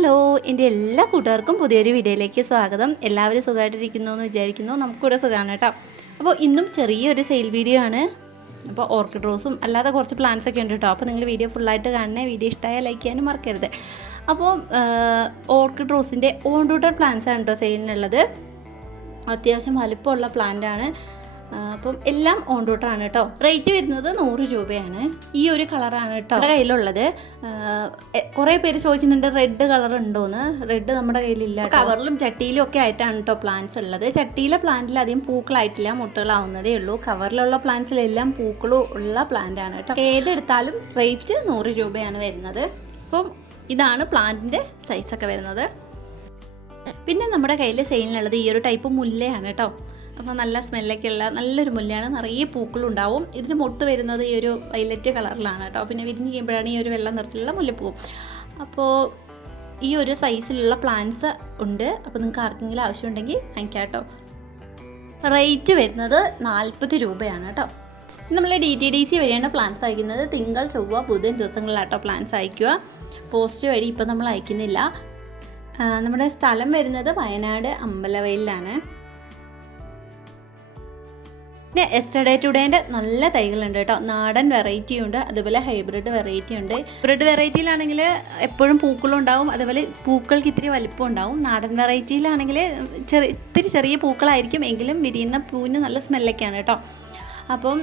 Hello, എൻ്റെ എല്ലാ കൂട്ടുകാർക്കും പുതിയൊരു വീഡിയോയിലേക്ക് സ്വാഗതം. എല്ലാവരും സുഖമായിട്ടിരിക്കുന്നു എന്ന് വിചാരിക്കുന്നു. നമുക്കിവിടെ സുഖമാണ് കേട്ടോ. അപ്പോൾ ഇന്നും ചെറിയൊരു സെയിൽ വീഡിയോ ആണ്. അപ്പോൾ ഓർക്കിഡ് റോസും അല്ലാതെ കുറച്ച് പ്ലാന്റ്സ് ഒക്കെ ഉണ്ട് കേട്ടോ. അപ്പോൾ നിങ്ങൾ വീഡിയോ ഫുള്ളായിട്ട് കാണണേ. വീഡിയോ ഇഷ്ടമായാൽ ലൈക്ക് ചെയ്യാനും മറക്കരുത്. അപ്പോൾ ഓർക്കിഡ് റോസിൻ്റെ ഓൺറൂട്ടഡ് പ്ലാന്റ്സ് ആണ് കേട്ടോ സെയിലിനുള്ളത്. അത്യാവശ്യം വലിപ്പമുള്ള പ്ലാന്റാണ്. അപ്പം എല്ലാം ഓൺ റൂട്ടറാണ് കേട്ടോ. റേറ്റ് വരുന്നത് 100 രൂപയാണ്. ഈ ഒരു കളറാണ് കേട്ടോ നമ്മുടെ കയ്യിലുള്ളത്. കുറേ പേര് ചോദിക്കുന്നുണ്ട് റെഡ് കളർ ഉണ്ടോയെന്ന്. റെഡ് നമ്മുടെ കയ്യിലില്ല. കവറിലും ചട്ടിയിലും ഒക്കെ ആയിട്ടാണ് കേട്ടോ പ്ലാന്റ്സ് ഉള്ളത്. ചട്ടിയിലെ പ്ലാന്റിൽ അധികം പൂക്കളായിട്ടില്ല, മുട്ടുകളാവുന്നതേ ഉള്ളൂ. കവറിലുള്ള പ്ലാന്റ്സിലെല്ലാം പൂക്കളും ഉള്ള പ്ലാന്റ് ആണ് കേട്ടോ. ഏതെടുത്താലും റേറ്റ് 100 രൂപയാണ് വരുന്നത്. അപ്പം ഇതാണ് പ്ലാന്റിൻ്റെ സൈസൊക്കെ വരുന്നത്. പിന്നെ നമ്മുടെ കയ്യിൽ സെയിലിനുള്ളത് ഈ ഒരു ടൈപ്പ് മുല്ലയാണ് കേട്ടോ. അപ്പോൾ നല്ല സ്മെല്ലൊക്കെയുള്ള നല്ലൊരു മുല്ലയാണ്. നിറയെ പൂക്കളുണ്ടാവും. ഇതിന് മൊട്ട് വരുന്നത് ഈ ഒരു വയലറ്റ് കളറിലാണ് കേട്ടോ. പിന്നെ വിരിഞ്ഞ് കഴിയുമ്പോഴാണ് ഈ ഒരു വെള്ള നിറത്തിലുള്ള മുല്ലപ്പൂവും. അപ്പോൾ ഈ ഒരു സൈസിലുള്ള പ്ലാന്റ്സ് ഉണ്ട്. അപ്പോൾ നിങ്ങൾക്ക് ആർക്കെങ്കിലും ആവശ്യമുണ്ടെങ്കിൽ വാങ്ങിക്കാം കേട്ടോ. റേറ്റ് വരുന്നത് 40 രൂപയാണ് കേട്ടോ. നമ്മൾ DTDC വഴിയാണ് പ്ലാന്റ്സ് അയക്കുന്നത്. തിങ്കൾ, ചൊവ്വ, ബുധൻ ദിവസങ്ങളിലാട്ടോ പ്ലാന്റ്സ് അയക്കുക. പോസ്റ്റ് വഴി ഇപ്പോൾ നമ്മൾ അയക്കുന്നില്ല. നമ്മുടെ സ്ഥലം വരുന്നത് വയനാട് അമ്പലവയലിലാണ്. പിന്നെ എസ്റ്റർഡേ ടുഡേൻ്റെ നല്ല തൈകളുണ്ട് കേട്ടോ. നാടൻ വെറൈറ്റി ഉണ്ട്, അതുപോലെ ഹൈബ്രിഡ് വെറൈറ്റി ഉണ്ട്. ഹൈബ്രിഡ് വെറൈറ്റിയിലാണെങ്കിൽ എപ്പോഴും പൂക്കളും ഉണ്ടാവും, അതുപോലെ പൂക്കൾക്ക് ഇത്തിരി വലിപ്പം ഉണ്ടാവും. നാടൻ വെറൈറ്റിയിലാണെങ്കിൽ ഇത്തിരി ചെറിയ പൂക്കളായിരിക്കും, എങ്കിലും വിരിയുന്ന പൂവിന് നല്ല സ്മെല്ലൊക്കെയാണ് കേട്ടോ. അപ്പം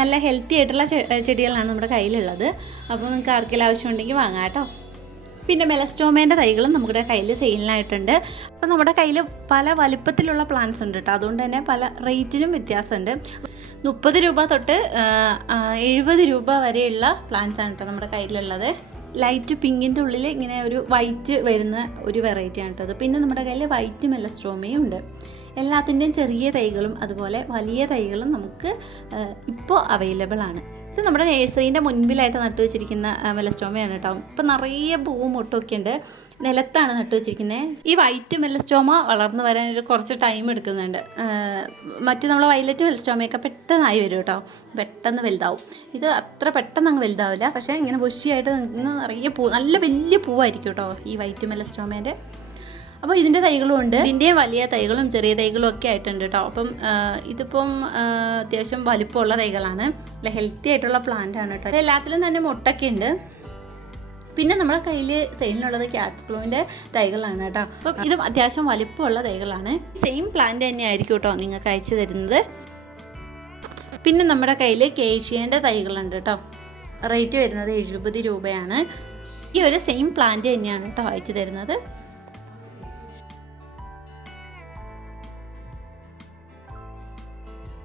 നല്ല ഹെൽത്തി ആയിട്ടുള്ള ചെടികളാണ് നമ്മുടെ കയ്യിലുള്ളത്. അപ്പോൾ നിങ്ങൾക്ക് ആർക്കെങ്കിലും ആവശ്യമുണ്ടെങ്കിൽ വാങ്ങാം കേട്ടോ. പിന്നെ മെലസ്റ്റോമേൻ്റെ തൈകളും നമ്മുടെ കയ്യിൽ സെയിലിനായിട്ടുണ്ട്. അപ്പോൾ നമ്മുടെ കയ്യിൽ പല വലിപ്പത്തിലുള്ള പ്ലാന്റ്സ് ഉണ്ട് കേട്ടോ. അതുകൊണ്ട് തന്നെ പല റേറ്റിനും വ്യത്യാസമുണ്ട്. 30 രൂപ തൊട്ട് 70 രൂപ വരെയുള്ള പ്ലാന്റ്സ് ആണ് കേട്ടോ നമ്മുടെ കയ്യിലുള്ളത്. ലൈറ്റ് പിങ്കിൻ്റെ ഉള്ളിൽ ഇങ്ങനെ ഒരു വൈറ്റ് വരുന്ന ഒരു വെറൈറ്റിയാണ് കേട്ടോ. പിന്നെ നമ്മുടെ കയ്യിൽ വൈറ്റ് മെലസ്റ്റോമയും ഉണ്ട്. എല്ലാത്തിൻ്റെയും ചെറിയ തൈകളും അതുപോലെ വലിയ തൈകളും നമുക്ക് ഇപ്പോൾ അവൈലബിൾ ആണ്. ഇത് നമ്മുടെ നേഴ്സറീൻ്റെ മുൻപിലായിട്ട് നട്ടു വെച്ചിരിക്കുന്ന മെലസ്റ്റോമയാണ് കേട്ടോ. ഇപ്പം നിറയെ പൂവും മുട്ടൊക്കെ ഉണ്ട്. നിലത്താണ് നട്ടു വെച്ചിരിക്കുന്നത്. ഈ വൈറ്റ് മെലസ്റ്റോമ വളർന്നു വരാൻ കുറച്ച് ടൈം എടുക്കുന്നുണ്ട്. മറ്റ് നമ്മൾ വയലറ്റ് മെലസ്റ്റോമയൊക്കെ പെട്ടെന്നായി വരും കേട്ടോ, പെട്ടെന്ന് വലുതാവും. ഇത് അത്ര പെട്ടെന്ന് അങ്ങ് വലുതാവില്ല, പക്ഷേ ഇങ്ങനെ ബുഷിയായിട്ട് നിൽക്കുന്ന നിറയെ നല്ല വലിയ പൂവായിരിക്കും കേട്ടോ ഈ വൈറ്റ് മെലസ്റ്റോമേൻ്റെ. അപ്പോൾ ഇതിൻ്റെ തൈകളും ഉണ്ട്. ഇതിൻ്റെയും വലിയ തൈകളും ചെറിയ തൈകളും ഒക്കെ ആയിട്ടുണ്ട് കേട്ടോ. അപ്പം ഇതിപ്പം അത്യാവശ്യം വലിപ്പമുള്ള തൈകളാണ്. നല്ല ഹെൽത്തി ആയിട്ടുള്ള പ്ലാന്റ് ആണ് കേട്ടോ. എല്ലാത്തിലും തന്നെ മുട്ടൊക്കെ ഉണ്ട്. പിന്നെ നമ്മുടെ കയ്യിൽ സെയിലിനുള്ളത് ക്യാറ്റ്സ് ക്ലോവിൻ്റെ തൈകളാണ് കേട്ടോ. അപ്പം ഇതും അത്യാവശ്യം വലിപ്പമുള്ള തൈകളാണ്. സെയിം പ്ലാന്റ് തന്നെയായിരിക്കും കേട്ടോ നിങ്ങൾക്ക് അയച്ചു തരുന്നത്. പിന്നെ നമ്മുടെ കയ്യിൽ കേഷ്യൻ്റെ തൈകളുണ്ട് കേട്ടോ. റേറ്റ് വരുന്നത് 70 രൂപയാണ്. ഈ ഒരു സെയിം പ്ലാന്റ് തന്നെയാണ് കേട്ടോ അയച്ചു തരുന്നത്.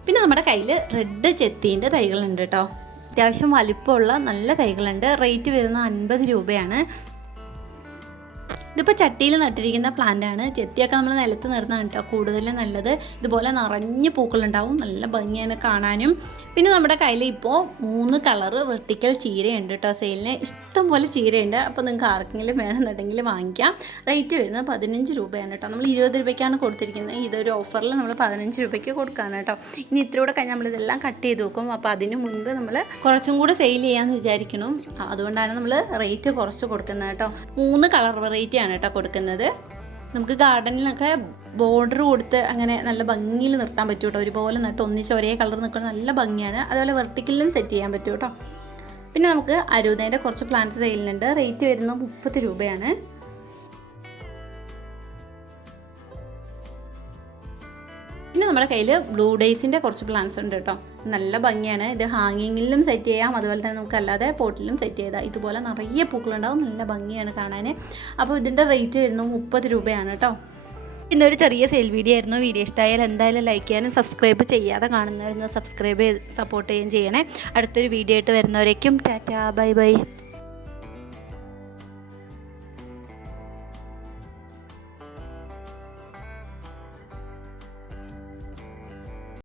പിന്നെ നമ്മുടെ കയ്യിൽ റെഡ് ചെത്തീൻ്റെ തൈകളുണ്ട് കേട്ടോ. അത്യാവശ്യം വലിപ്പമുള്ള നല്ല തൈകളുണ്ട്. റേറ്റ് വരുന്നത് 50 രൂപയാണ്. ഇതിപ്പോൾ ചട്ടിയിൽ നട്ടിരിക്കുന്ന പ്ലാന്റാണ്. ചെത്തിയൊക്കെ നമ്മൾ നിലത്ത് നടുന്നതാണ് കേട്ടോ കൂടുതലും നല്ലത്. ഇതുപോലെ നിറഞ്ഞ് പൂക്കളുണ്ടാവും, നല്ല ഭംഗിയാണ് കാണാനും. പിന്നെ നമ്മുടെ കയ്യിൽ ഇപ്പോൾ 3 കളറ് വെർട്ടിക്കൽ ചീരയുണ്ട് കേട്ടോ സെയിലിന്. ഇഷ്ടംപോലെ ചീരയുണ്ട്. അപ്പോൾ നിങ്ങൾക്ക് ആർക്കെങ്കിലും വേണമെന്നുണ്ടെങ്കിൽ വാങ്ങിക്കാം. റേറ്റ് വരുന്നത് 15 രൂപയാണ് കേട്ടോ. നമ്മൾ 20 രൂപയ്ക്കാണ് കൊടുത്തിരിക്കുന്നത്. ഇതൊരു ഓഫറിൽ നമ്മൾ 15 രൂപയ്ക്ക് കൊടുക്കുകയാണ് കേട്ടോ. ഇനി ഇത്രയൂടെ കഴിഞ്ഞ് നമ്മളിതെല്ലാം കട്ട് ചെയ്ത് വെക്കും. അപ്പോൾ അതിന് മുൻപ് നമ്മൾ കുറച്ചും കൂടെ സെയിൽ ചെയ്യാമെന്ന് വിചാരിക്കണം. അതുകൊണ്ടാണ് നമ്മൾ റേറ്റ് കുറച്ച് കൊടുക്കുന്നത് കേട്ടോ. 3 കളർ വെറൈറ്റിയാണ് കേട്ടോ കൊടുക്കുന്നത്. നമുക്ക് ഗാർഡനിലൊക്കെ ബോർഡർ കൊടുത്ത് അങ്ങനെ നല്ല ഭംഗിയിൽ നിർത്താൻ പറ്റും കേട്ടോ. ഒരുപോലെ നട്ട് ഒന്നിച്ച് ഒരേ കളർ നിൽക്കുന്നത് നല്ല ഭംഗിയാണ്. അതുപോലെ വെർട്ടിക്കലിലും സെറ്റ് ചെയ്യാൻ പറ്റും കേട്ടോ. പിന്നെ നമുക്ക് അരുതേൻ്റെ കുറച്ച് പ്ലാന്റ്സ് സെയിലുണ്ട്. റേറ്റ് വരുന്നത് 30 രൂപയാണ്. പിന്നെ നമ്മുടെ കയ്യിൽ ബ്ലൂ ഡേയ്സിൻ്റെ കുറച്ച് പ്ലാന്റ്സ് ഉണ്ട് കേട്ടോ. നല്ല ഭംഗിയാണ്. ഇത് ഹാങ്ങിങ്ങിലും സെറ്റ് ചെയ്യാം, അതുപോലെ തന്നെ നമുക്ക് അല്ലാതെ പോട്ടിലും സെറ്റ് ചെയ്താൽ ഇതുപോലെ നിറയെ പൂക്കളുണ്ടാവും. നല്ല ഭംഗിയാണ് കാണാൻ. അപ്പോൾ ഇതിൻ്റെ റേറ്റ് വരുന്നത് 30 രൂപയാണ് കേട്ടോ. പിന്നെ ഒരു ചെറിയ സെയിൽ വീഡിയോ ആയിരുന്നു. വീഡിയോ ഇഷ്ടമായാൽ എന്തായാലും ലൈക്ക് ചെയ്യാനും സബ്സ്ക്രൈബ് ചെയ്യാതെ കാണുന്നവരൊന്ന് സബ്സ്ക്രൈബ് ചെയ്ത് സപ്പോർട്ട് ചെയ്യുകയും ചെയ്യണേ. അടുത്തൊരു വീഡിയോ ആയിട്ട് വരുന്നവരേക്കും ടാറ്റാ, ബൈ ബൈ.